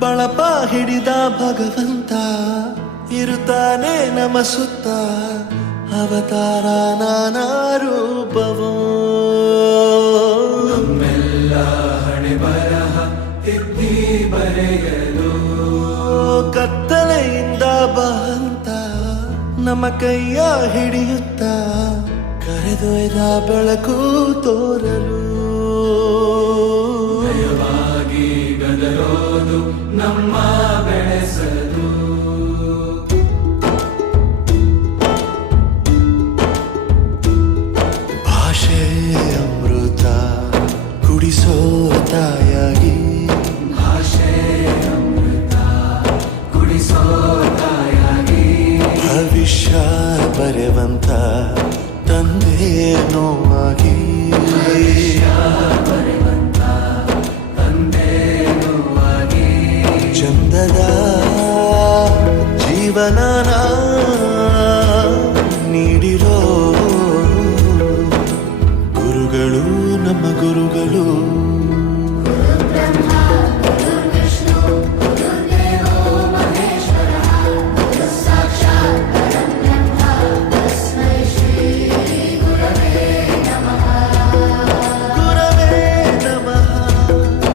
ಬಳಪ ಹಿಡಿದ ಭಗವಂತ ಇರುತ್ತಾನೆ ನಮ ಸುತ್ತ ಅವತಾರ ನಾನಾ ರೂಪವೋ ನಮ್ಮೆಲ್ಲ ಹಣೆ ಬರಹ ತಿದ್ದಿ ಬರೆಯಲು ಕತ್ತಲೆಯಿಂದ ಬಹಂತ ನಮ್ಮ ಕೈಯ ಹಿಡಿಯುತ್ತ ಕರೆದೊಯ್ದ ಬೆಳಕು ತೋರಲು ಭಯವಾಗಿ ಗದರೋದು ನಮ್ಮ ಬೆಳೆಸಲು ಭಾಷೆ ಅಮೃತ ಕುಡಿಸೋ ತಾಯಾಗಿ ಭಾಷೆ ಅಮೃತ ಕುಡಿಸೋ ತಾಯಾಗಿ ಭವಿಷ್ಯ ಬರೆವಂತ ತಂದೆ ನೋವಾಗಿ ಬರೆವಂತ ತಂದೆ ನೋವಾಗಿ ಚಂದದ ಜೀವನ